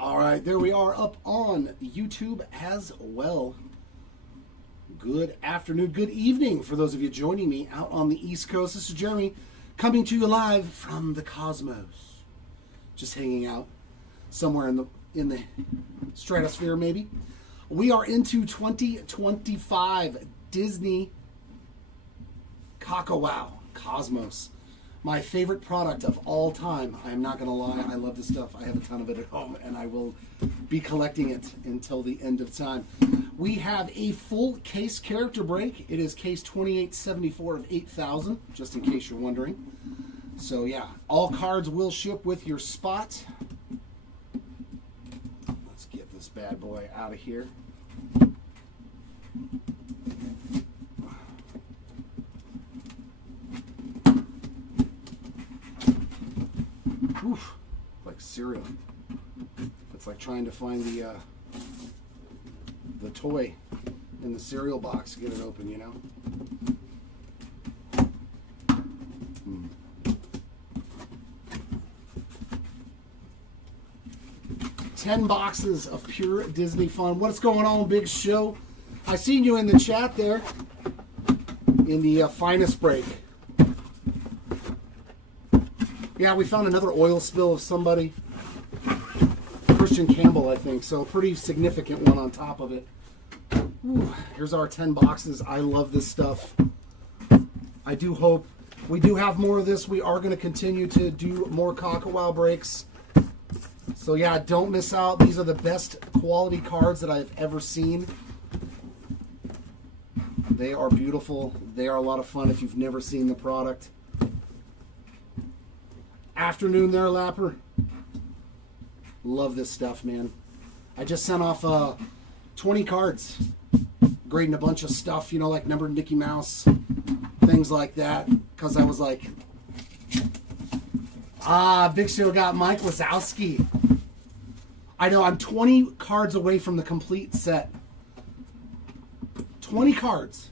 All right, there we are up on YouTube as well. Good afternoon, good evening for those of you joining me out on the East Coast. This is Jeremy coming to you live from the cosmos. Just hanging out somewhere in the stratosphere, maybe. We are into 2025 Disney Kakawow Cosmos. My favorite product of all time. I am not going to lie. I love this stuff. I have a ton of it at home, and I will be collecting it until the end of time. We have a full case character break. It is case 2874 of 8,000, just in case you're wondering. So, yeah, all cards will ship with your spot. Let's get this bad boy out of here. Oof, like cereal. It's like trying to find the toy in the cereal box to get it open, you know? 10 boxes of pure Disney fun. What's going on, Big Show? I seen you in the chat there in the finest break. Yeah, we found another oil spill of somebody. Christian Campbell, I think. So, pretty significant one on top of it. Ooh, here's our 10 boxes. I love this stuff. I do hope we do have more of this. We are going to continue to do more Kakawow breaks. So, yeah, don't miss out. These are the best quality cards that I've ever seen. They are beautiful. They are a lot of fun if you've never seen the product. Afternoon there, Lapper. Love this stuff, man. I just sent off 20 cards, grading a bunch of stuff, you know, like numbered Mickey Mouse, things like that, because I was like, Big Show got Mike Wazowski. I know, I'm 20 cards away from the complete set. 20 cards.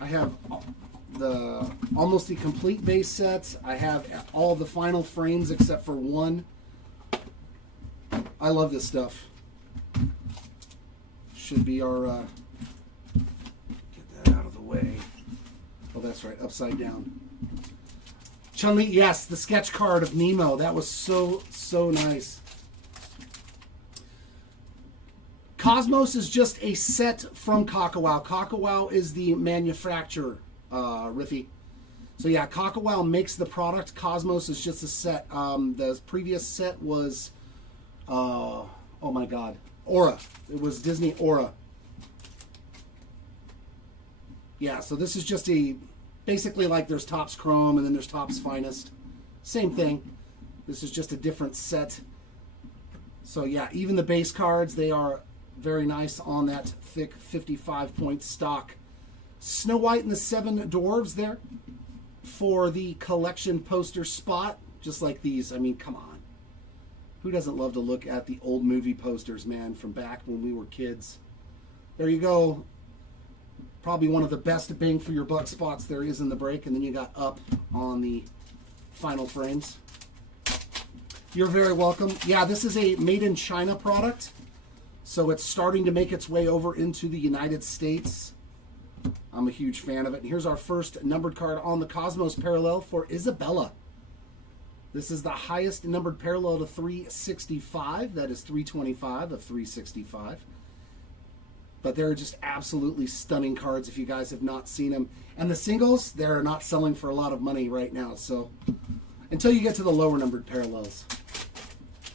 I have almost the complete base sets. I have all the final frames except for one. I love this stuff. Should be our get that out of the way. Oh, that's right, upside down. Chun-Li, yes, the sketch card of Nemo. That was so nice. Cosmos is just a set from Kakawow. Kakawow is the manufacturer. Riffy. So yeah, Kakawow makes the product. Cosmos is just a set. The previous set was, oh my God, Aura. It was Disney Aura. Yeah, so this is just basically like there's Topps Chrome and then there's Topps Finest. Same thing. This is just a different set. So yeah, even the base cards, they are very nice on that thick 55-point stock. Snow White and the Seven Dwarves there for the collection poster spot. Just like these. I mean, come on. Who doesn't love to look at the old movie posters, man, from back when we were kids? There you go. Probably one of the best bang for your buck spots there is in the break. And then you got Up on the final frames. You're very welcome. Yeah, this is a made in China product. So it's starting to make its way over into the United States. I'm a huge fan of it. And here's our first numbered card on the Cosmos parallel for Isabella. This is the highest numbered parallel to 365. That is 325 of 365. But they're just absolutely stunning cards if you guys have not seen them. And the singles, they're not selling for a lot of money right now. So until you get to the lower numbered parallels.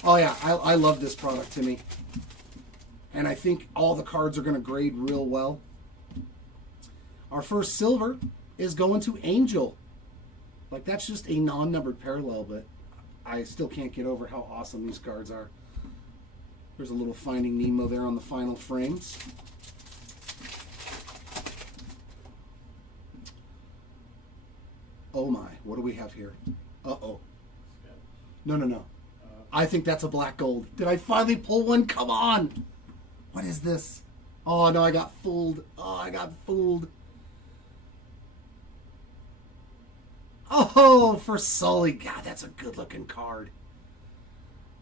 Oh yeah, I love this product, Timmy. And I think all the cards are going to grade real well. Our first silver is going to Angel. Like, that's just a non-numbered parallel, but I still can't get over how awesome these cards are. There's a little Finding Nemo there on the final frames. Oh my, what do we have here? Uh-oh. No. I think that's a black gold. Did I finally pull one? Come on! What is this? Oh no, I got fooled. Oh, I got fooled. Oh, for Sully. God, that's a good looking card.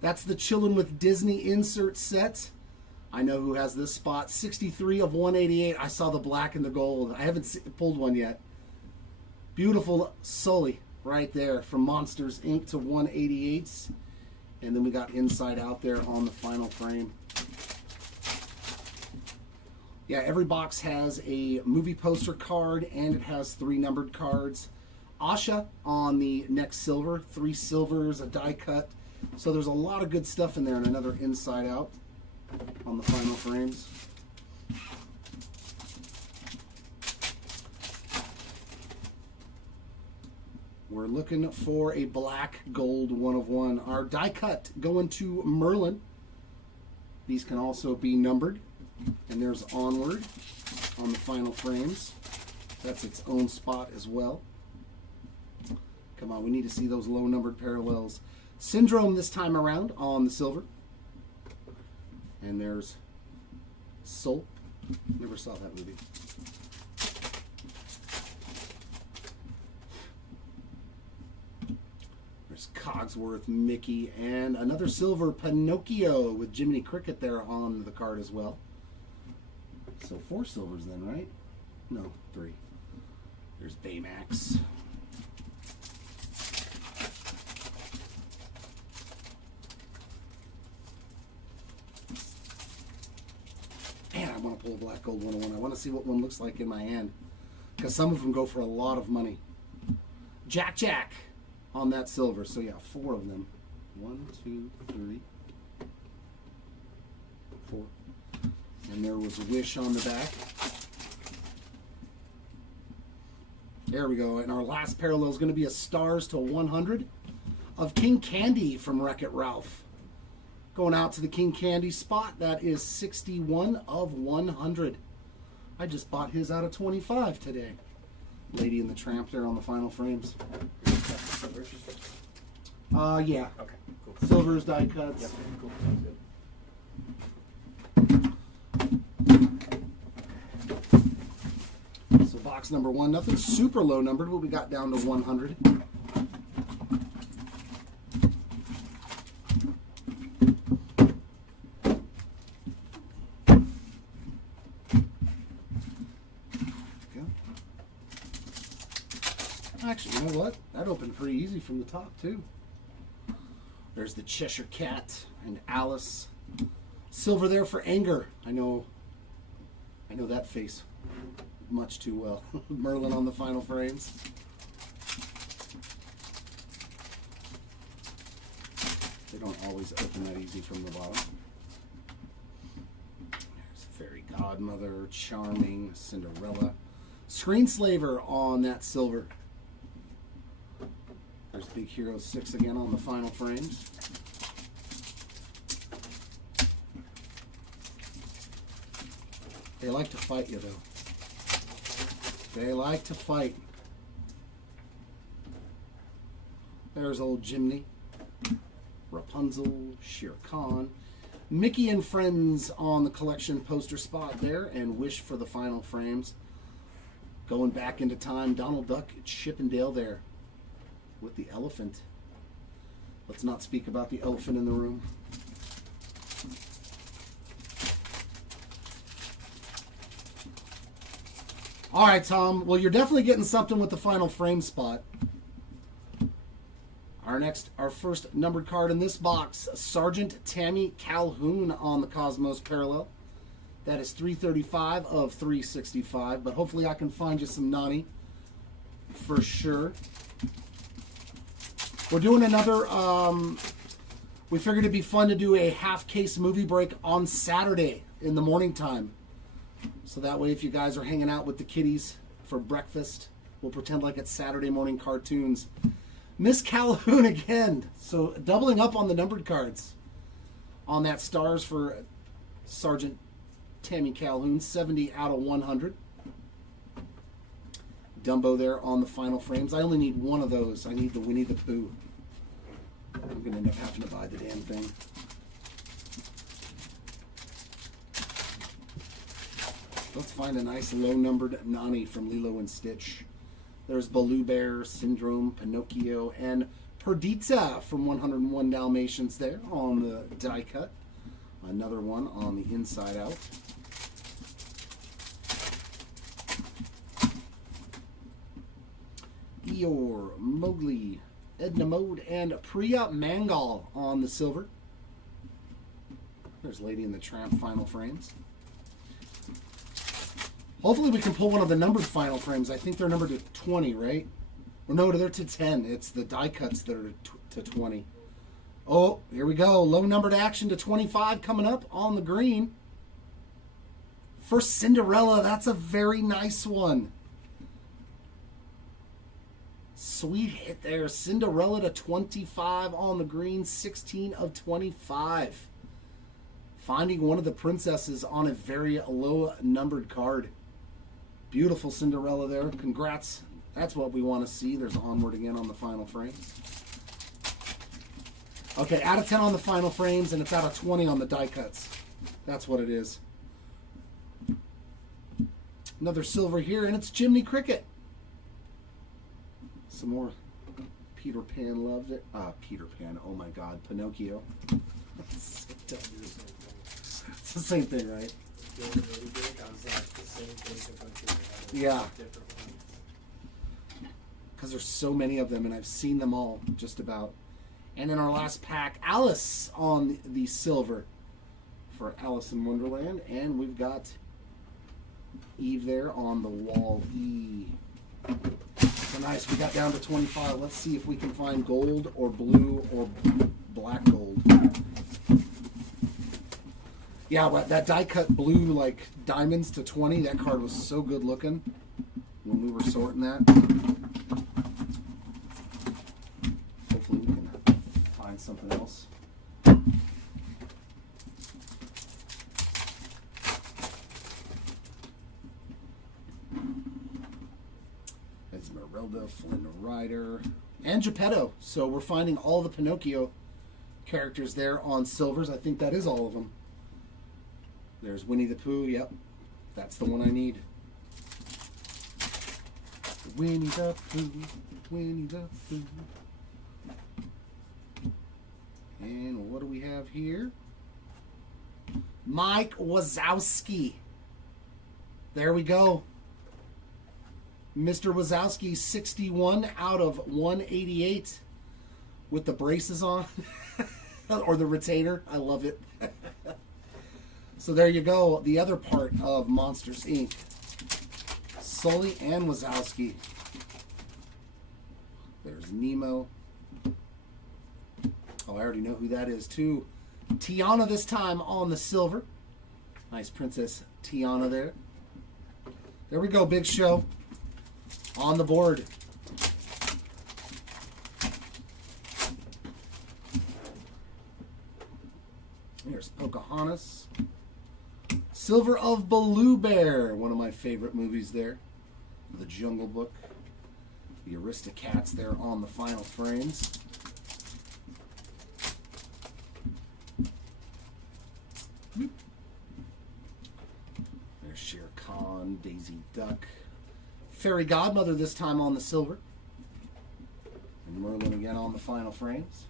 That's the Chillin' with Disney insert set. I know who has this spot. 63 of 188. I saw the black and the gold. I haven't pulled one yet. Beautiful Sully right there from Monsters Inc. to 188s. And then we got Inside Out there on the final frame. Yeah, every box has a movie poster card and it has 3 numbered cards. Asha on the next silver, 3 silvers, a die cut. So there's a lot of good stuff in there, and another Inside Out on the final frames. We're looking for a black gold 1 of 1. Our die cut going to Merlin. These can also be numbered. And there's Onward on the final frames. That's its own spot as well. Come on, we need to see those low numbered parallels. Syndrome this time around on the silver. And there's Soul. Never saw that movie. There's Cogsworth, Mickey, and another silver Pinocchio with Jiminy Cricket there on the card as well. So 4 silvers then, right? No, 3. There's Baymax. Man, I want to pull a black gold 101. I want to see what one looks like in my hand, because some of them go for a lot of money. Jack on that silver. So yeah, 4 of them. 1, 2, 3, 4. And there was Wish on the back. There we go. And our last parallel is going to be a Stars to 100 of King Candy from Wreck-It Ralph. Going out to the King Candy spot. That is 61 of 100. I just bought his out of 25 today. Lady and the Tramp there on the final frames. Yeah. Okay, cool. Silvers, die cuts. Yep, cool. Sounds good. So box number 1, nothing super low numbered, but we got down to 100. Actually, you know what? That opened pretty easy from the top, too. There's the Cheshire Cat and Alice. Silver there for Anger. I know that face much too well. Merlin on the final frames. They don't always open that easy from the bottom. There's Fairy Godmother, Charming, Cinderella. Screenslaver on that silver. There's Big Hero 6 again on the final frames. They like to fight you, though. They like to fight. There's old Jiminy. Rapunzel, Shere Khan. Mickey and Friends on the collection poster spot there, and Wish for the final frames. Going back into time, Donald Duck, Chippendale there with the elephant. Let's not speak about the elephant in the room. All right, Tom. Well, you're definitely getting something with the final frame spot. Our first numbered card in this box, Sergeant Tammy Calhoun on the Cosmos parallel. That is 335 of 365, but hopefully I can find you some Nani for sure. We're doing another, we figured it'd be fun to do a half case movie break on Saturday in the morning time. So that way if you guys are hanging out with the kiddies for breakfast, we'll pretend like it's Saturday morning cartoons. Miss Calhoun again. So doubling up on the numbered cards on that Stars for Sergeant Tammy Calhoun, 70 out of 100. Dumbo there on the final frames. I only need one of those. I need the Winnie the Pooh. I'm going to end up having to buy the damn thing. Let's find a nice low-numbered Nani from Lilo and Stitch. There's Baloo Bear, Syndrome, Pinocchio, and Perdita from 101 Dalmatians there on the die cut. Another one on the inside out. Eeyore, Mowgli, Edna Mode, and Priya Mangal on the silver. There's Lady and the Tramp final frames. Hopefully we can pull one of the numbered final frames. I think they're numbered to 20, right? Or no, they're to 10. It's the die cuts that are to 20. Oh, here we go. Low numbered action to 25 coming up on the green. For Cinderella, that's a very nice one. Sweet hit there. Cinderella to 25 on the green, 16 of 25. Finding one of the princesses on a very low numbered card. Beautiful Cinderella there. Congrats. That's what we want to see. There's Onward again on the final frames. Okay, out of 10 on the final frames, and it's out of 20 on the die cuts. That's what it is. Another silver here, and it's Jiminy Cricket. Some more Peter Pan loved it. Peter Pan, oh my God, Pinocchio. It's the same thing, right? Yeah. Because there's so many of them, and I've seen them all, just about. And in our last pack, Alice on the silver for Alice in Wonderland. And we've got Eve there on the wall E. So nice, we got down to 25. Let's see if we can find gold or blue or black gold. Yeah, that die cut blue like diamonds to 20, that card was so good looking when we were sorting that. Hopefully we can find something else. Esmeralda, Flynn Rider, and Geppetto. So we're finding all the Pinocchio characters there on silvers. I think that is all of them. There's Winnie the Pooh. Yep, that's the one I need. Winnie the Pooh, Winnie the Pooh. And what do we have here? Mike Wazowski. There we go. Mr. Wazowski, 61 out of 188 with the braces on. Or the retainer. I love it. So there you go. The other part of Monsters, Inc. Sully and Wazowski. There's Nemo. Oh, I already know who that is, too. Tiana this time on the silver. Nice Princess Tiana there. There we go, big show. On the board. Here's Pocahontas. Silver of Baloo Bear, one of my favorite movies there. The Jungle Book. The Aristocats there on the final frames. There's Shere Khan, Daisy Duck. Fairy Godmother this time on the silver. And Merlin again on the final frames.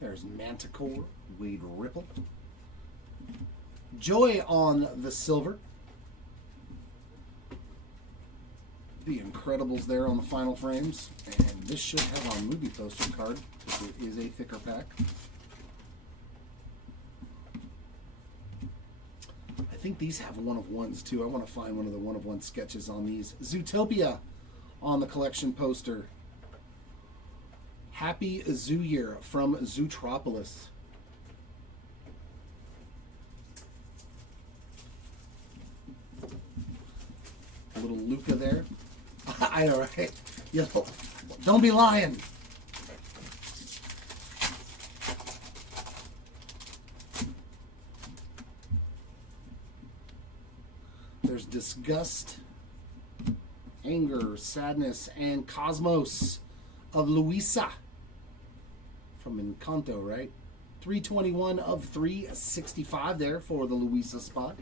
There's Manticore, Wade Ripple. Joy on the silver. The Incredibles there on the final frames. And this should have our movie poster card, because it is a thicker pack. I think these have one-of-ones too. I want to find one of the one-of-one sketches on these. Zootopia on the collection poster. Happy Zoo Year from Zootropolis. A little Luca there. I know, right? You know, don't be lying. There's Disgust, Anger, Sadness, and Cosmos of Louisa from Encanto, right? 321 of 365 there for the Luisa spot.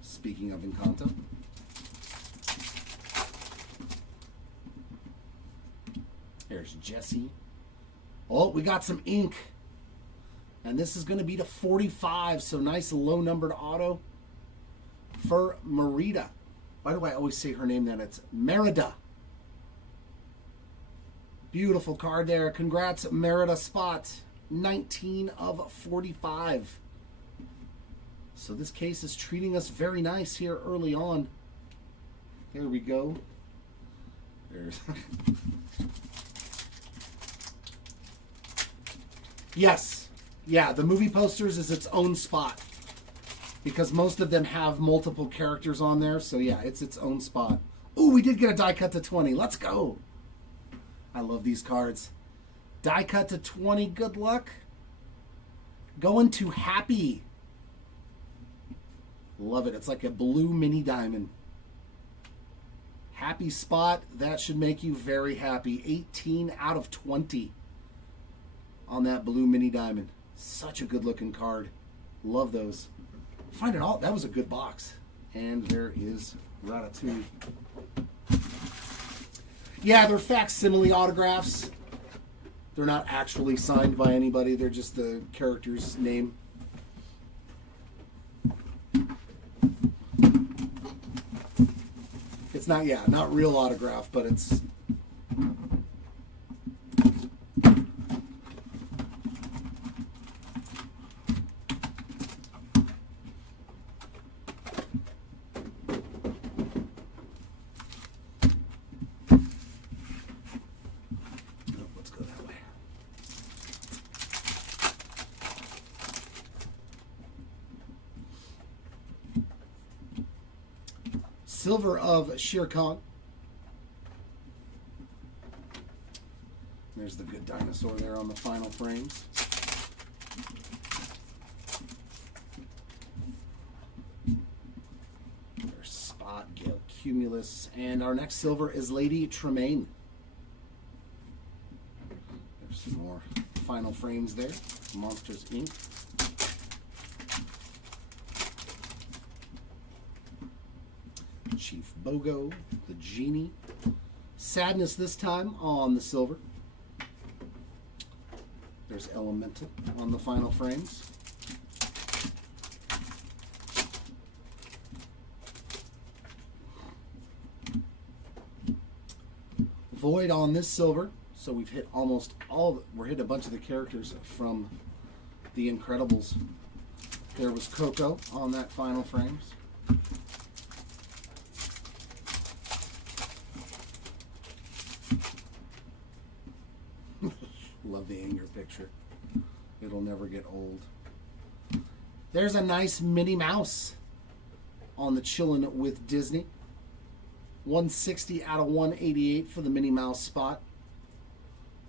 Speaking of Encanto. There's Jesse. Oh, we got some ink. And this is going to be to 45. So nice low-numbered auto for Merida. Why do I always say her name that? It's Merida. Beautiful card there. Congrats, Merida spot. 19 of 45. So this case is treating us very nice here early on. There we go. There's... Yes. Yeah, the movie posters is its own spot. Because most of them have multiple characters on there. So yeah, it's its own spot. Ooh, we did get a die cut to 20. Let's go. I love these cards. Die cut to 20. Good luck. Going to Happy. Love it. It's like a blue mini diamond. Happy spot. That should make you very happy. 18 out of 20 on that blue mini diamond. Such a good looking card. Love those. Find it all. That was a good box. And there is Ratatouille. Yeah, they're facsimile autographs. They're not actually signed by anybody. They're just the character's name. It's not, yeah, not real autograph, but it's... Silver of Shere Khan. There's the good dinosaur there on the final frames. There's Spot, Gale Cumulus, and our next silver is Lady Tremaine. There's some more final frames there. Monsters Inc. Chief Bogo, the Genie. Sadness this time on the silver. There's Elemental on the final frames. Void on this silver. So we've hit almost all, we're hitting a bunch of the characters from The Incredibles. There was Coco on that final frames. Love the anger picture. It'll never get old. There's a nice Minnie Mouse on the Chillin' with Disney. 160 out of 188 for the Minnie Mouse spot.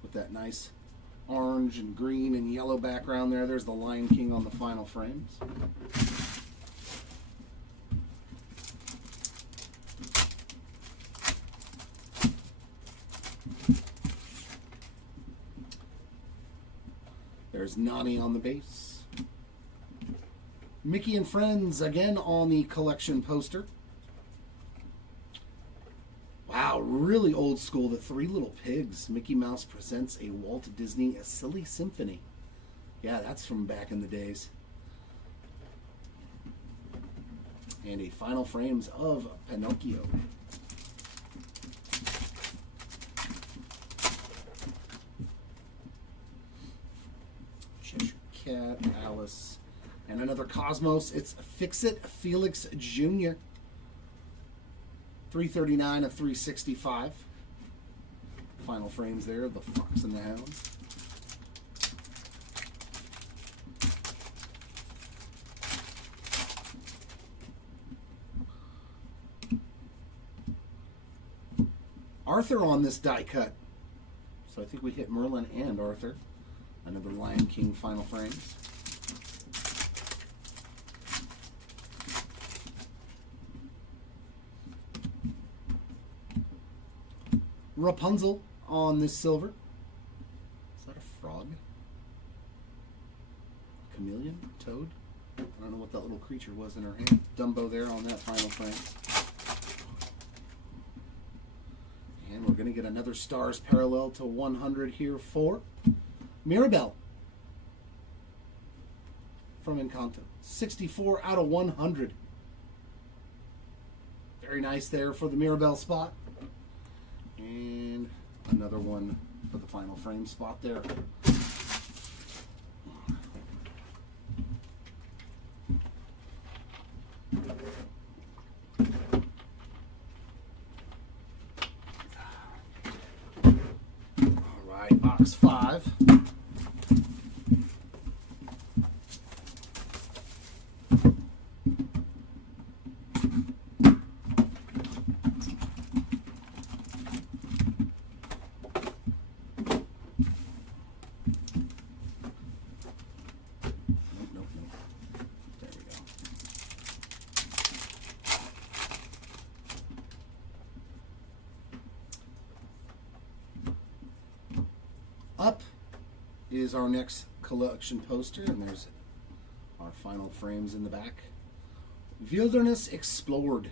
With that nice orange and green and yellow background there. There's the Lion King on the final frames. There's Nani on the base. Mickey and Friends again on the collection poster. Wow, really old school. The Three Little Pigs. Mickey Mouse presents a Walt Disney Silly Symphony. Yeah, that's from back in the days. And a final frames of Pinocchio. Cat, Alice, and another Cosmos. It's Fix-It Felix Jr. 339 of 365. Final frames there of the Fox and the Hound. Arthur on this die cut. So I think we hit Merlin and Arthur. Another Lion King final frames. Rapunzel on this silver. chameleon, toad. I don't know what that little creature was in her hand. Dumbo there on that final frame. And we're going to get another stars parallel to 100 here for Mirabelle from Encanto. 64 out of 100. Very nice there for the Mirabelle spot. And another one for the final frame spot there. All right, box 5. Up is our next collection poster, and there's our final frames in the back. Wilderness Explored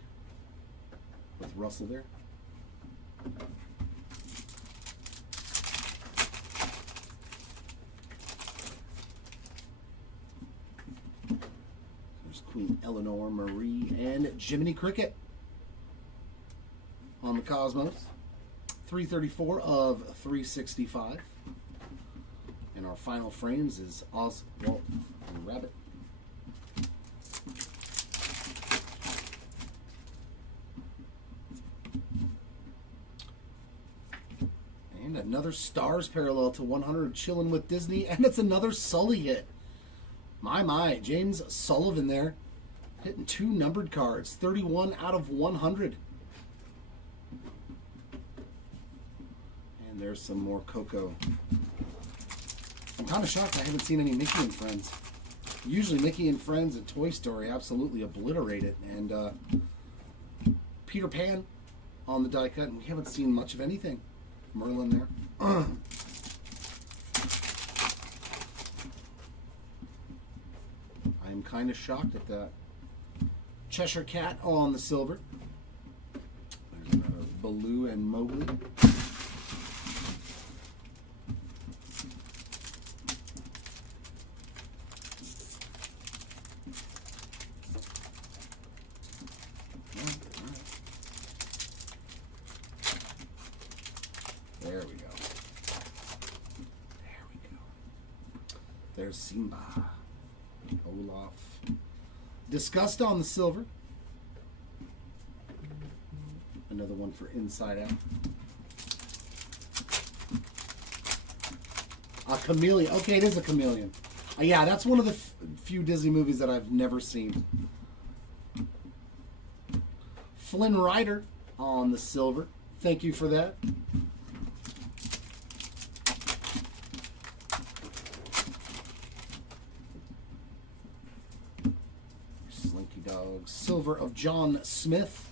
with Russell there. There's Queen Eleanor Marie and Jiminy Cricket on the Cosmos. 334 of 365. And our final frames is Oswald and Rabbit. And another stars parallel to 100, chilling with Disney, and it's another Sully hit. My, James Sullivan there, hitting 2 numbered cards, 31 out of 100. And there's some more Coco. I'm kind of shocked I haven't seen any Mickey and Friends. Usually Mickey and Friends and Toy Story absolutely obliterate it. And Peter Pan on the die cut, and we haven't seen much of anything. Merlin there. I am kind of shocked at that. Cheshire Cat on the silver. There's another Baloo and Mowgli. There we go. There we go. There's Simba. Olaf. Disgust on the silver. Another one for Inside Out. A chameleon. Okay, it is a chameleon. Yeah, that's one of the few Disney movies that I've never seen. Flynn Rider on the silver. Thank you for that. Slinky Dog. Silver of John Smith.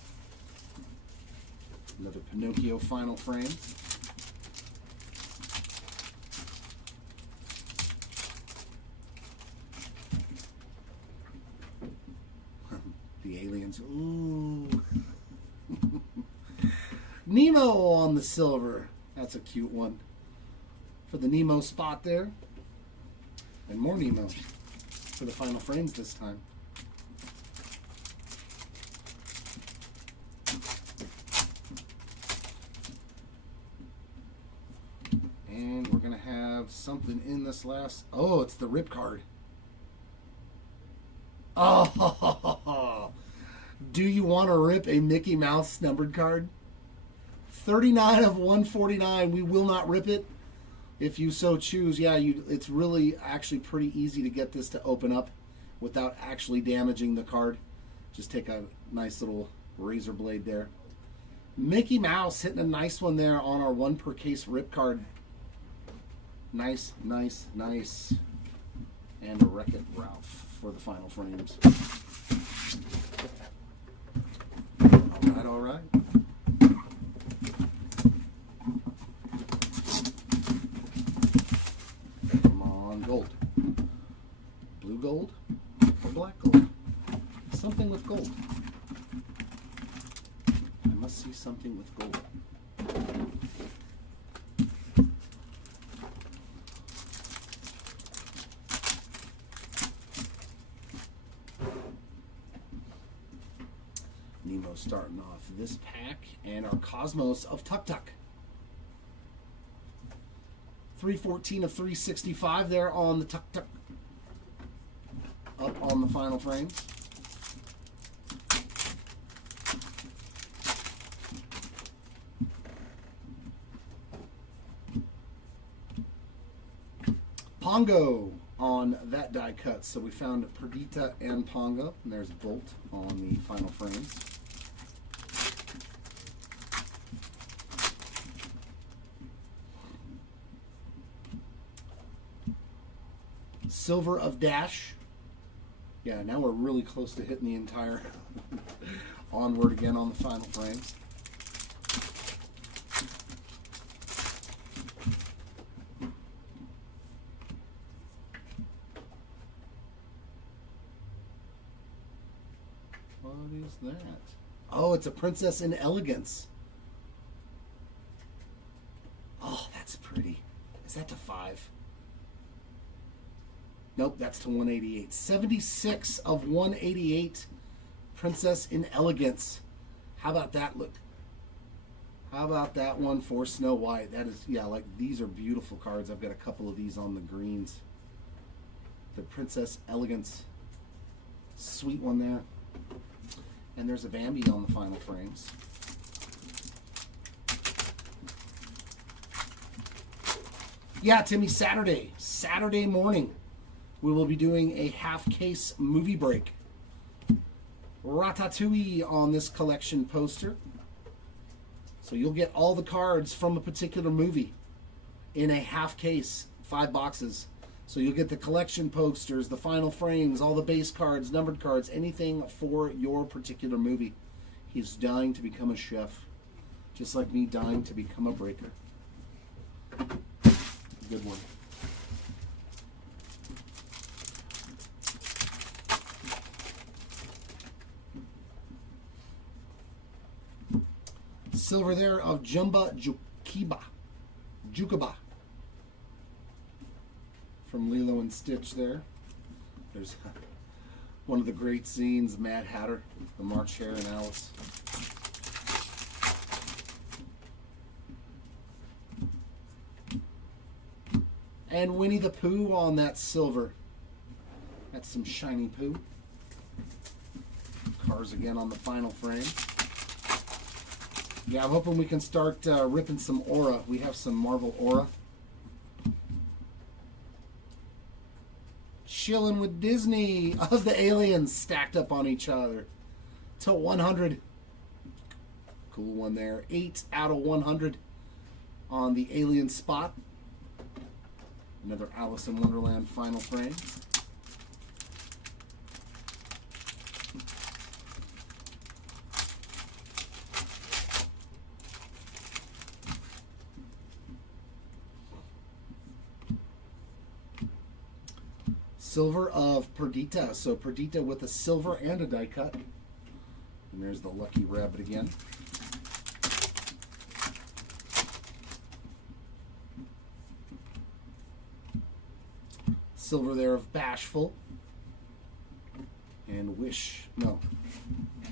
Another Pinocchio final frame. The aliens. Ooh. Nemo on the silver. That's a cute one. For the Nemo spot there. And more Nemo for the final frames this time. And we're going to have something in this last... Oh, it's the rip card. Oh, do you want to rip a Mickey Mouse numbered card? 39 of 149. We will not rip it if you so choose. Yeah, it's really actually pretty easy to get this to open up without actually damaging the card. Just take a nice little razor blade there. Mickey Mouse hitting a nice one there on our 1 per case rip card. Nice, nice, nice. And a Wreck-It Ralph for the final frames. All right, all right. Come on, gold. Blue gold or black gold? Something with gold. I must see something with gold. Nemo starting off this pack, and our Cosmos of Tuk Tuk. 314 of 365 there on the Tuk Tuk. Up on the final frames. Pongo on that die cut. So we found Perdita and Pongo, and there's Bolt on the final frames. Silver of Dash. Yeah, now we're really close to hitting the entire onward again on the final frames. What is that? Oh, it's a Princess in Elegance. Oh, that's pretty. Is that to 5? Nope, that's to 188. 76 of 188. Princess in Elegance. How about that look? How about that one for Snow White? That is, yeah, like these are beautiful cards. I've got a couple of these on the greens. The Princess Elegance. Sweet one there. And there's a Bambi on the final frames. Yeah, Timmy, Saturday morning, we will be doing a half-case movie break. Ratatouille on this collection poster. So you'll get all the cards from a particular movie in a half case, 5 boxes. So you'll get the collection posters, the final frames, all the base cards, numbered cards, anything for your particular movie. He's dying to become a chef, just like me dying to become a breaker. Good one. Silver there of Jumba Jukaba. From Lilo and Stitch there. There's one of the great scenes, Mad Hatter, the March Hare and Alice. And Winnie the Pooh on that silver. That's some shiny poo. Cars again on the final frame. Yeah, I'm hoping we can start ripping some Aura. We have some Marvel Aura. Chilling with Disney of the aliens stacked up on each other to 100. Cool one there. 8 out of 100 on the alien spot. Another Alice in Wonderland final frame. Silver of Perdita. So Perdita with a silver and a die cut. And there's the Lucky Rabbit again. Silver there of Bashful. And Wish. No.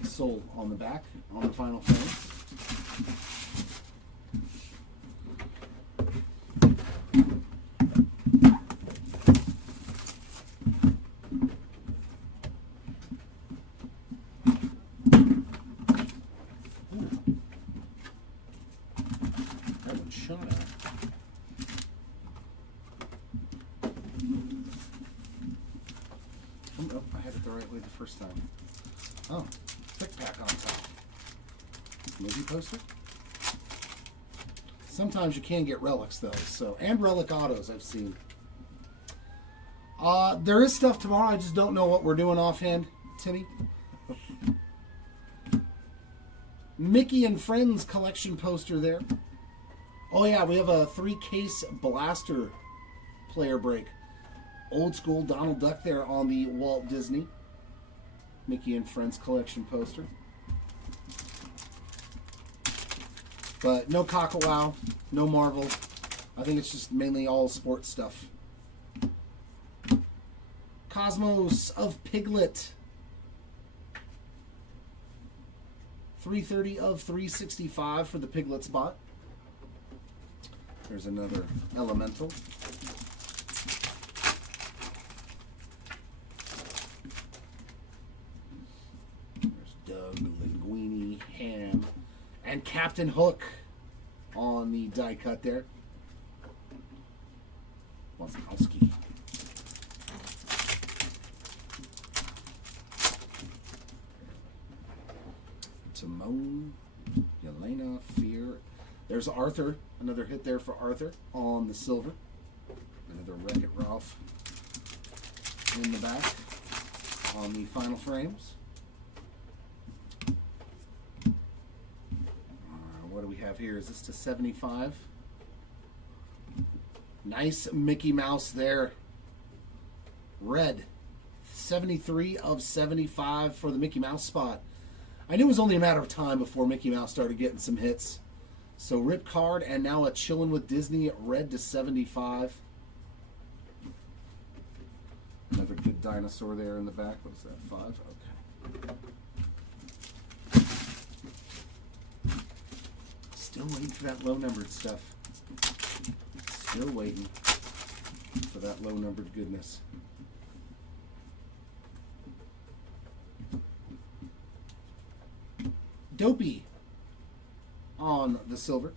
Soul on the back on the final frame. Time. Oh, thick pack on top. Movie poster. Sometimes you can get relics though, so and relic autos I've seen. There is stuff tomorrow. I just don't know what we're doing offhand, Timmy. Mickey and Friends collection poster there. Oh yeah, we have a 3-case blaster player break. Old school Donald Duck there on the Walt Disney Mickey and Friends collection poster. But no Kakawow, no Marvel. I think it's just mainly all sports stuff. Cosmos of Piglet. 330 of 365 for the Piglet spot. There's another Elemental. There's Doug, Linguini, Ham, and Captain Hook on the die cut there. Wazowski. Timon, Yelena, Fear. There's Arthur. Another hit there for Arthur on the silver. Another Wreck-It Ralph in the back on the final frames. What do we have here? Is this to 75? Nice Mickey Mouse there. Red. 73 of 75 for the Mickey Mouse spot. I knew it was only a matter of time before Mickey Mouse started getting some hits. So rip card and now a Chillin' with Disney red to 75. Another good dinosaur there in the back. What is that? 5? Okay. Still waiting for that low numbered stuff. Still waiting for that low numbered goodness. Dopey on the silver.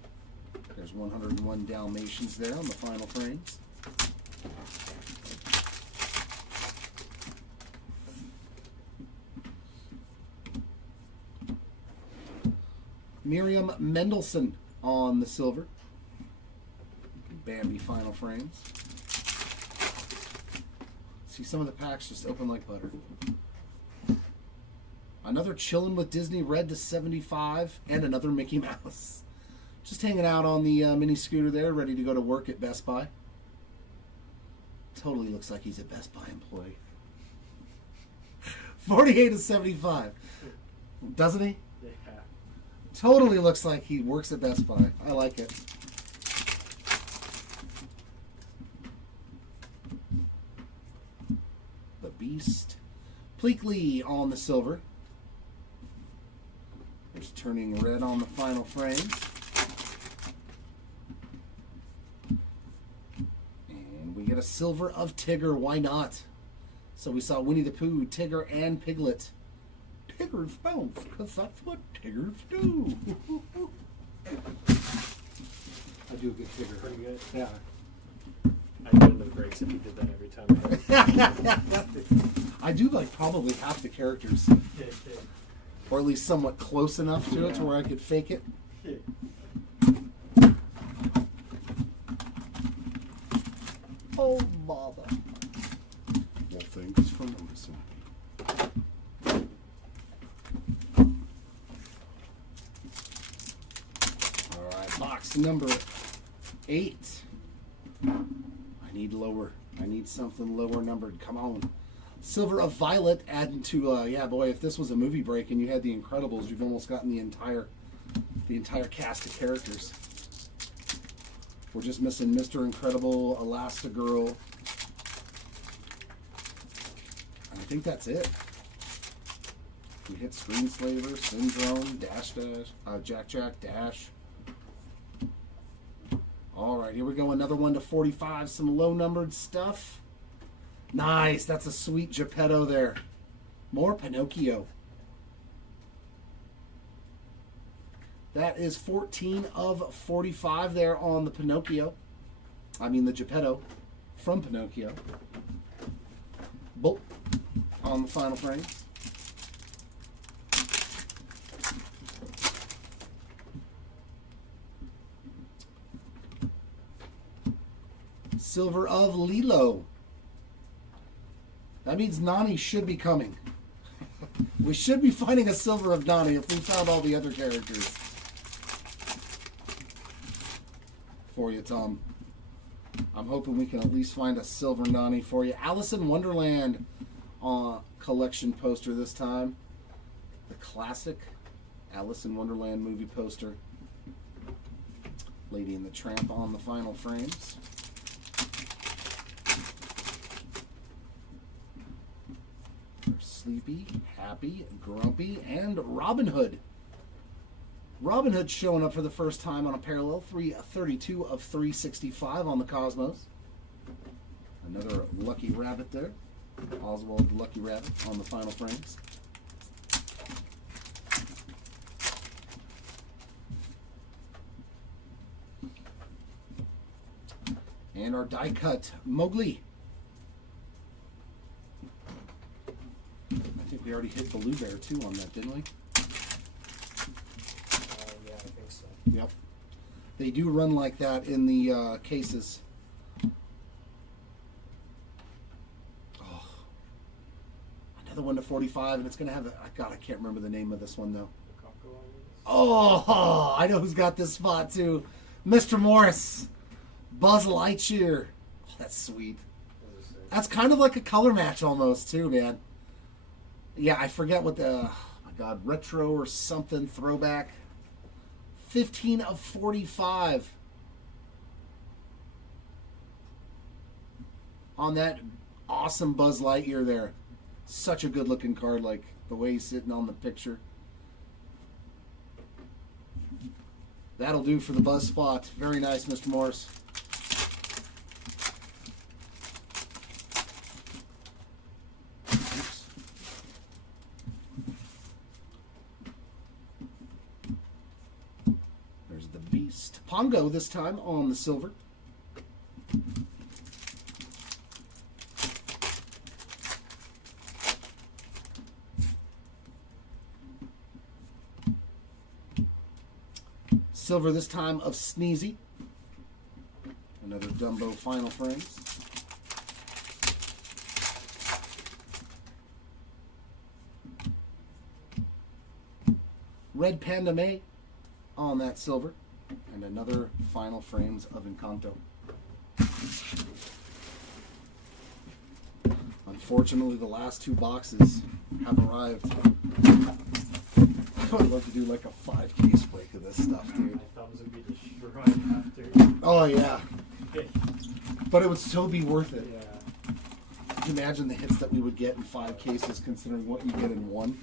There's 101 Dalmatians there on the final frames. Miriam Mendelssohn on the silver. Bambi final frames. See, some of the packs just open like butter. Another Chillin' with Disney red to 75, and another Mickey Mouse. Just hanging out on the mini scooter there, ready to go to work at Best Buy. Totally looks like he's a Best Buy employee. 48 to 75. Doesn't he? Yeah. Totally looks like he works at Best Buy. I like it. The Beast. Pleakley on the silver. There's turning red on the final frames. And we get a silver of Tigger. Why not? So we saw Winnie the Pooh, Tigger, and Piglet. Tiggers bounce, because that's what Tiggers do. I do a good Tigger. Pretty good. Yeah. I'd go into the breaks if you did that every time. I do like probably half the characters. Or at least somewhat close enough to it to where I could fake it. Oh, bother. Well, thanks for noticing. All right, box number 8. I need lower. I need something lower numbered. Come on. Silver of Violet adding to, yeah, boy, if this was a movie break and you had The Incredibles, you've almost gotten the entire cast of characters. We're just missing Mr. Incredible, Elastigirl, and I think that's it. We hit Screenslaver, Syndrome, Jack, Dash. All right, here we go. Another one to 45. Some low-numbered stuff. Nice. That's a sweet Geppetto there. More Pinocchio. That is 14 of 45 there on the Pinocchio. I mean the Geppetto from Pinocchio. Bolt on the final frame. Silver of Lilo. That means Nani should be coming. We should be finding a silver of Nani if we found all the other characters. For you, Tom. I'm hoping we can at least find a silver Nani for you. Alice in Wonderland collection poster this time. The classic Alice in Wonderland movie poster. Lady and the Tramp on the final frames. There's Sleepy, Happy, Grumpy, and Robin Hood. Robin Hood showing up for the first time on a parallel 332 of 365 on the Cosmos. Another Lucky Rabbit there. Oswald the Lucky Rabbit on the final frames. And our die cut Mowgli. I think we already hit Blue Bear too on that, didn't we? Yeah, I think so. Yep. They do run like that in the cases. Oh. Another one to 45, and it's going to have, God, I can't remember the name of this one though. Oh, I know who's got this spot too. Mr. Morris. Buzz Lightyear. Oh, that's sweet. That's kind of like a color match almost too, man. Yeah, I forget what the, oh my God, retro or something, throwback. 15 of 45. On that awesome Buzz Lightyear there. Such a good looking card, like the way he's sitting on the picture. That'll do for the Buzz spot. Very nice, Mr. Morris. Oops. There's the Beast. Pongo this time on the silver. Silver this time of Sneezy. Another Dumbo final frames. Red Panda May on that silver. And another final frames of Encanto. Unfortunately, the last two boxes have arrived. I would love to do like a 5-case break of this stuff, dude. My thumbs would be destroyed after. Oh, yeah. But it would so be worth it. Yeah. Could you imagine the hits that we would get in 5 cases considering what you get in 1?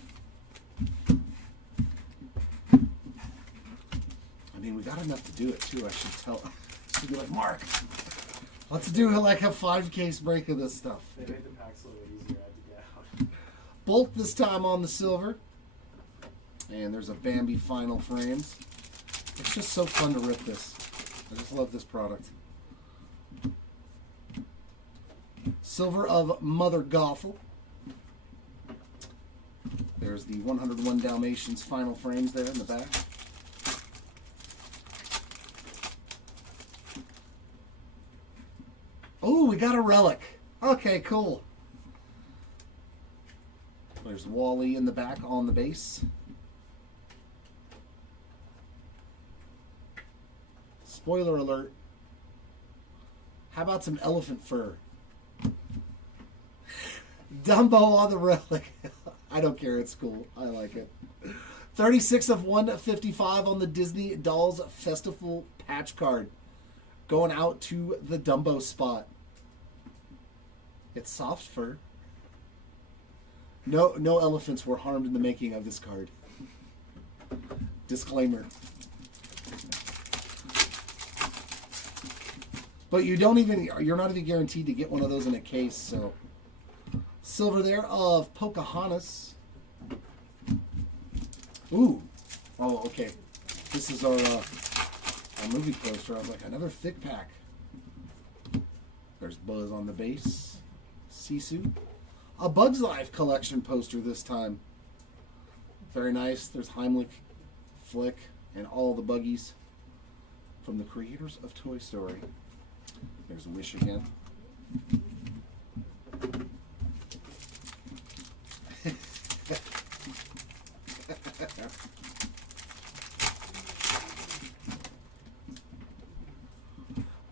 I mean, we got enough to do it, too, I should tell. I should be like, Mark, let's do like a 5-case break of this stuff. They made the packs a little easier to get out. Bolt this time on the silver. And there's a Bambi final frames. It's just so fun to rip this. I just love this product. Silver of Mother Gothel. There's the 101 Dalmatians final frames there in the back. Oh, we got a relic. Okay, cool. There's Wally in the back on the base. Spoiler alert. How about some elephant fur? Dumbo on the relic. I don't care. It's cool. I like it. 36 of 155 on the Disney Dolls Festival patch card. Going out to the Dumbo spot. It's soft fur. No elephants were harmed in the making of this card. Disclaimer. But you're not even guaranteed to get one of those in a case, so. Silver there of Pocahontas. Ooh. Oh, okay. This is our movie poster. I was like, another thick pack. There's Buzz on the base. Sisu. A Bug's Life collection poster this time. Very nice. There's Heimlich, Flick, and all the buggies from the creators of Toy Story. There's Wish again.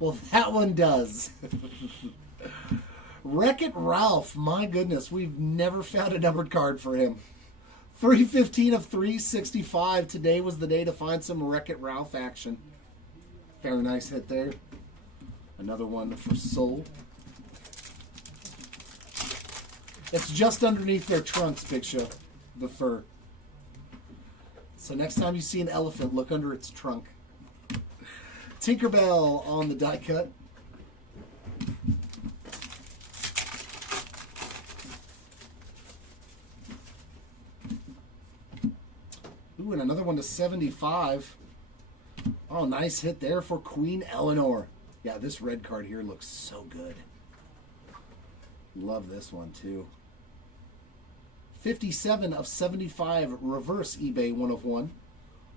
Well, that one does. Wreck-It Ralph. My goodness, we've never found a numbered card for him. 315 of 365. Today was the day to find some Wreck-It Ralph action. Very nice hit there. Another one for Soul. It's just underneath their trunks, Big Show. The fur. So next time you see an elephant, look under its trunk. Tinkerbell on the die cut. Ooh, and another one to 75. Oh, nice hit there for Queen Eleanor. Yeah, this red card here looks so good. Love this one, too. 57 of 75 reverse eBay 1 of 1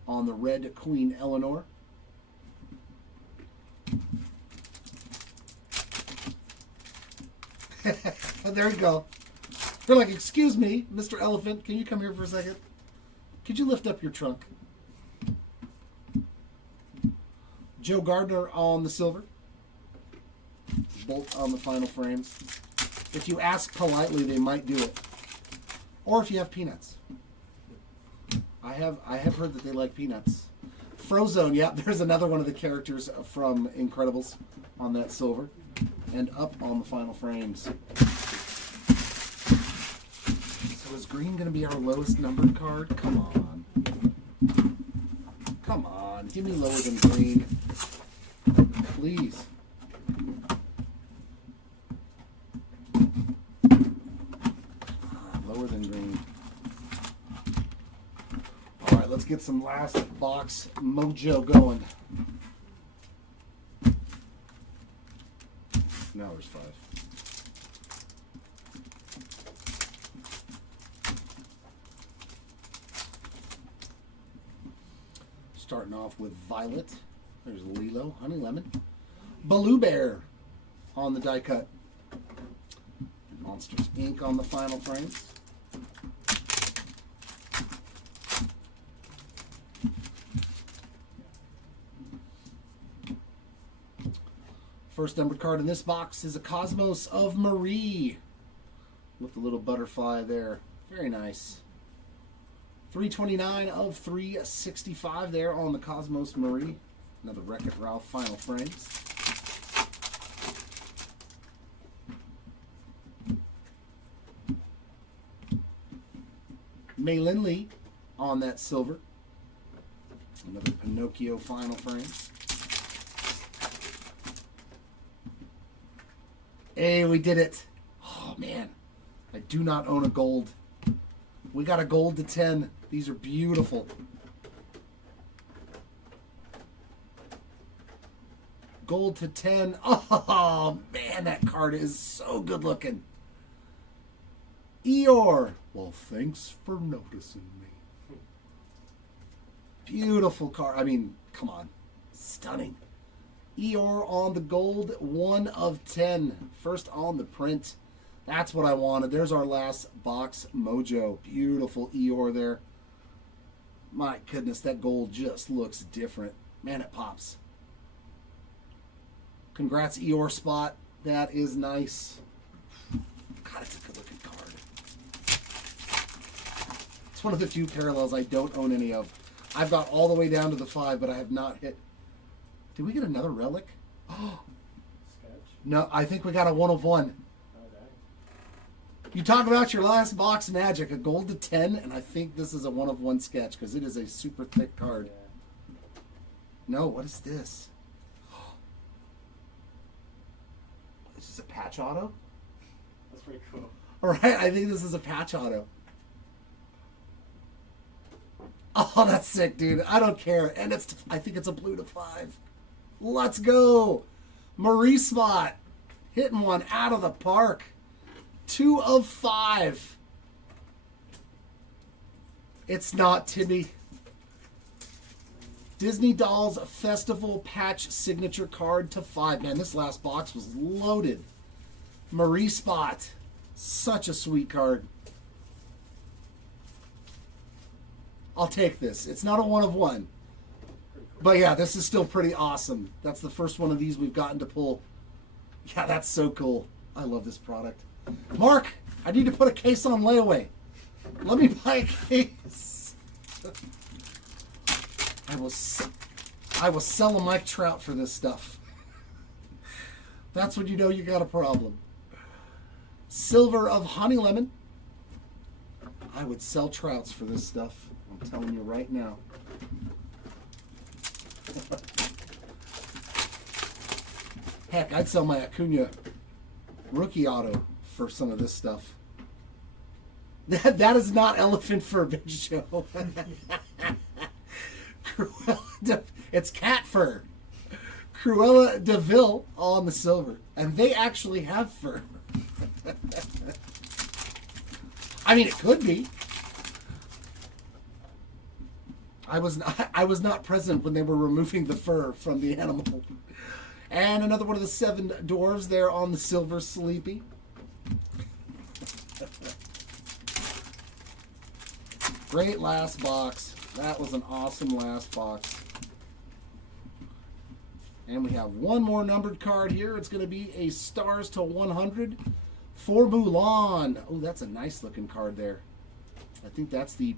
on the red Queen Eleanor. There you go. They're like, excuse me, Mr. Elephant, can you come here for a second? Could you lift up your trunk? Joe Gardner on the silver. Bolt on the final frames. If you ask politely, they might do it. Or if you have peanuts. I have heard that they like peanuts. Frozone, yeah, there's another one of the characters from Incredibles on that silver. And up on the final frames. So is green going to be our lowest numbered card? Come on. Come on. Give me lower than green. Please. Lower than green. All right, let's get some last box mojo going. Now there's 5. Starting off with Violet. There's Lilo, Honey Lemon. Baloo Bear on the die cut. Monsters Inc. on the final frames. First numbered card in this box is a Cosmos of Marie with the little butterfly there. Very nice. 329 of 365 there on the Cosmos Marie. Another Wreck-It Ralph final frames. Mei Lin Lee on that silver. Another Pinocchio final frames. Hey, we did it. Oh, man. I do not own a gold. We got a gold to 10. These are beautiful. Gold to 10. Oh, man, that card is so good looking. Eeyore. Well, thanks for noticing me. Beautiful card. I mean, come on. Stunning. Eeyore on the gold, 1 of 10. First on the print. That's what I wanted. There's our last box mojo. Beautiful Eeyore there. My goodness, that gold just looks different. Man, it pops. Congrats, Eeyore Spot. That is nice. God, it's a good looking card. It's one of the few parallels I don't own any of. I've got all the way down to the 5, but I have not hit. Did we get another relic? Oh, Sketch? no, I think we got a 1 of 1. Okay. You talk about your last box magic, a gold to 10, and I think this is a 1 of 1 sketch because it is a super thick card. Yeah. No, what is this? Is this a patch auto? That's pretty cool. All right, I think this is a patch auto. Oh, that's sick, dude. I don't care. And I think it's a blue to 5. Let's go. Marie Spot. Hitting one out of the park. 2 of 5. It's not Timmy. Disney Dolls Festival Patch Signature Card to 5. Man, this last box was loaded. Marie Spot. Such a sweet card. I'll take this. It's not a 1 of 1. Pretty But yeah, this is still pretty awesome. That's the first one of these we've gotten to pull. Yeah, that's so cool. I love this product. Mark, I need to put a case on layaway. Let me buy a case. I will sell a Mike Trout for this stuff. That's when you know you got a problem. Silver of Honey Lemon. I would sell Trouts for this stuff. I'm telling you right now. Heck, I'd sell my Acuna rookie auto for some of this stuff. That is not elephant fur, Big Show. It's cat fur. Cruella DeVille on the silver. And they actually have fur. I mean, it could be. I was not present when they were removing the fur from the animal. And another one of the 7 dwarves there on the silver sleepy. Great last box. That was an awesome last box. And we have one more numbered card here. It's going to be a Stars to 100 for Mulan. Oh, that's a nice looking card there. I think that's the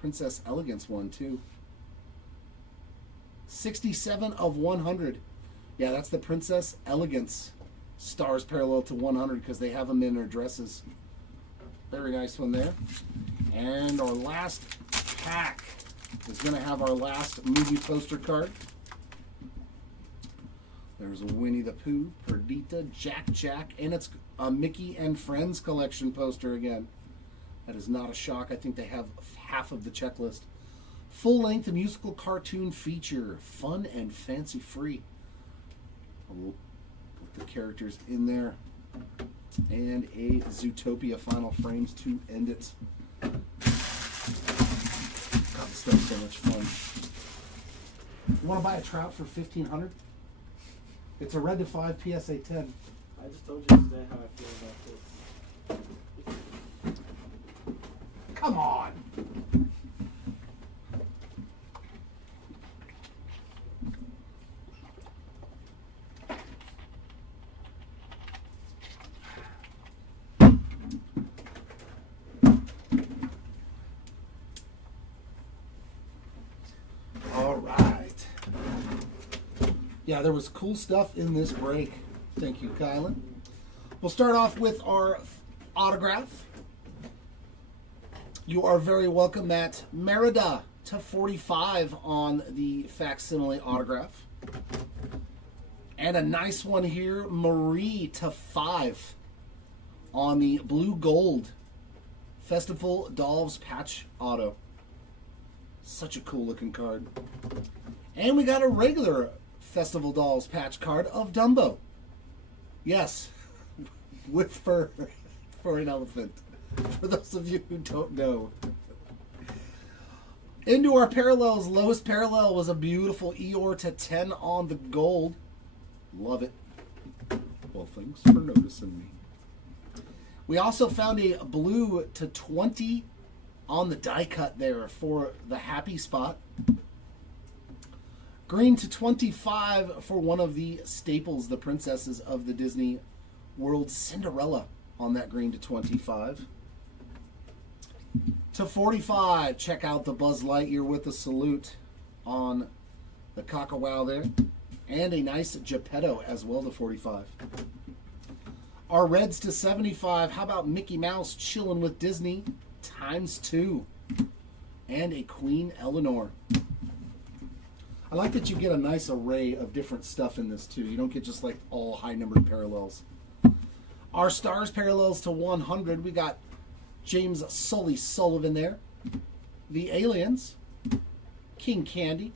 Princess Elegance one too. 67 of 100. Yeah, that's the Princess Elegance Stars parallel to 100 because they have them in their dresses. Very nice one there. And our last pack is going to have our last movie poster card. There's a Winnie the Pooh, Perdita, Jack, and it's a Mickey and Friends collection poster again. That is not a shock. I think they have half of the checklist. Full-length musical cartoon feature, fun and fancy-free. With the characters in there. And a Zootopia Final Frames to end it. God, this stuff's so much fun. You want to buy a Trout for $1,500? It's a red to 5 PSA 10. I just told you today how I feel about this. Come on! Yeah, there was cool stuff in this break. Thank you, Kylan. We'll start off with our autograph. You are very welcome at Merida to 45 on the facsimile autograph. And a nice one here, Marie to 5 on the blue gold Festival Dolls patch auto. Such a cool looking card. And we got a regular Festival Dolls patch card of Dumbo. Yes, with fur for an elephant. For those of you who don't know. Into our parallels, lowest parallel was a beautiful Eeyore to 10 on the gold. Love it. Well, thanks for noticing me. We also found a blue to 20 on the die cut there for the happy spot. Green to 25 for one of the staples, the princesses of the Disney World, Cinderella on that green to 25. To 45, check out the Buzz Lightyear with the salute on the Kakawow there. And a nice Geppetto as well to 45. Our reds to 75, how about Mickey Mouse chilling with Disney ×2. And a Queen Eleanor. I like that you get a nice array of different stuff in this too. You don't get just like all high numbered parallels. Our stars parallels to 100. We got James Sully Sullivan there. The Aliens. King Candy.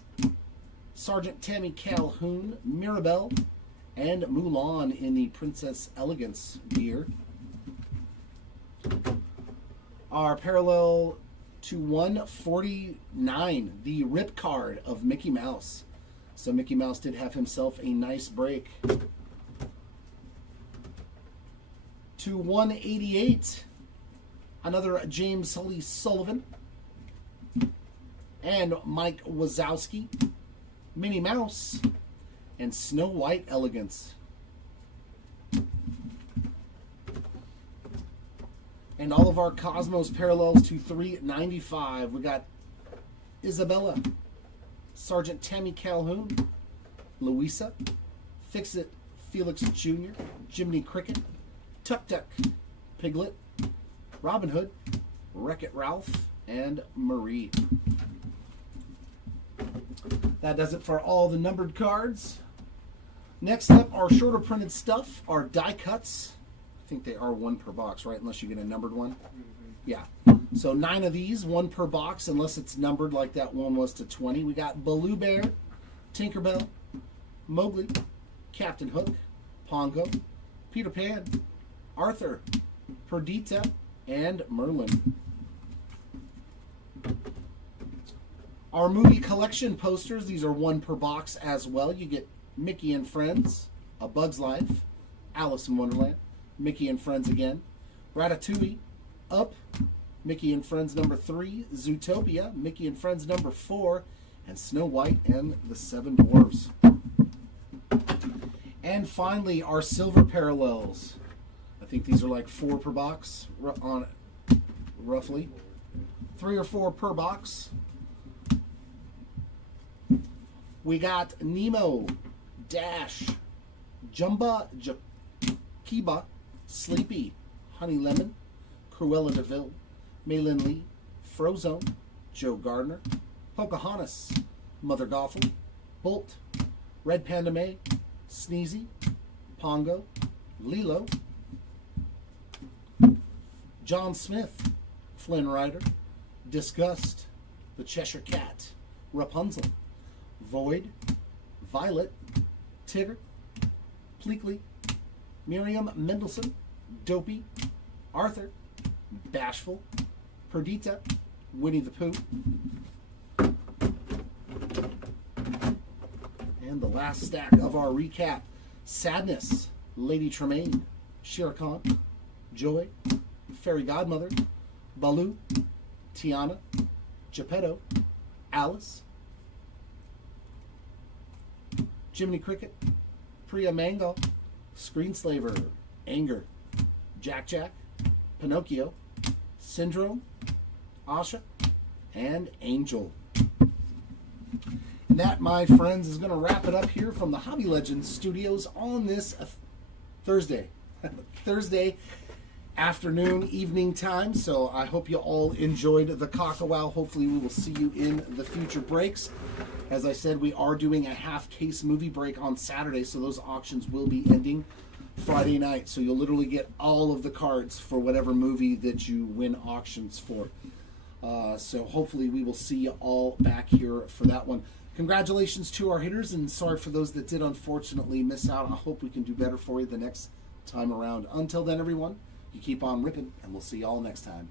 Sergeant Tammy Calhoun. Mirabelle. And Mulan in the Princess Elegance gear. Our parallel to 149, the rip card of Mickey Mouse. So Mickey Mouse did have himself a nice break. To 188, another James Sully Sullivan and Mike Wazowski. Minnie Mouse, and Snow White Elegance. And all of our Cosmos parallels to $3.95. We got Isabella, Sergeant Tammy Calhoun, Louisa, Fix-It Felix Jr., Jiminy Cricket, Tuk Tuk, Piglet, Robin Hood, Wreck-It Ralph, and Marie. That does it for all the numbered cards. Next up, our shorter printed stuff, our die cuts. I think they are 1 per box, right? Unless you get a numbered one. Yeah. So 9 of these, 1 per box, unless it's numbered like that one was to 20. We got Baloo Bear, Tinkerbell, Mowgli, Captain Hook, Pongo, Peter Pan, Arthur, Perdita, and Merlin. Our movie collection posters, these are 1 per box as well. You get Mickey and Friends, A Bug's Life, Alice in Wonderland, Mickey and Friends again, Ratatouille, Up, Mickey and Friends number 3, Zootopia, Mickey and Friends number 4, and Snow White and the 7 Dwarfs. And finally, our silver parallels. I think these are like 4 per box, on roughly 3 or 4 per box. We got Nemo, Dash, Jumba, Kiba, Sleepy, Honey Lemon, Cruella de Vil, Maylin Lee, Frozone, Joe Gardner, Pocahontas, Mother Gothel, Bolt, Red Panda May, Sneezy, Pongo, Lilo, John Smith, Flynn Rider, Disgust, The Cheshire Cat, Rapunzel, Void, Violet, Tigger, Pleakley, Miriam Mendelssohn, Dopey, Arthur, Bashful, Perdita, Winnie the Pooh, and the last stack of our recap, Sadness, Lady Tremaine, Shere Khan, Joy, Fairy Godmother, Baloo, Tiana, Geppetto, Alice, Jiminy Cricket, Priya Mangal, Screenslaver, Anger, Jack Jack, Pinocchio, Syndrome, Asha, and Angel. And that, my friends, is going to wrap it up here from the Hobby Legends studios on this Thursday. Thursday afternoon, evening time. So I hope you all enjoyed the Kakawow. Hopefully we will see you in the future breaks. As I said, we are doing a half-case movie break on Saturday, so those auctions will be ending Friday night. So you'll literally get all of the cards for whatever movie that you win auctions for. So hopefully we will see you all back here for that one. Congratulations to our hitters, and sorry for those that did unfortunately miss out. I hope we can do better for you the next time around. Until then, everyone, you keep on ripping, and we'll see you all next time.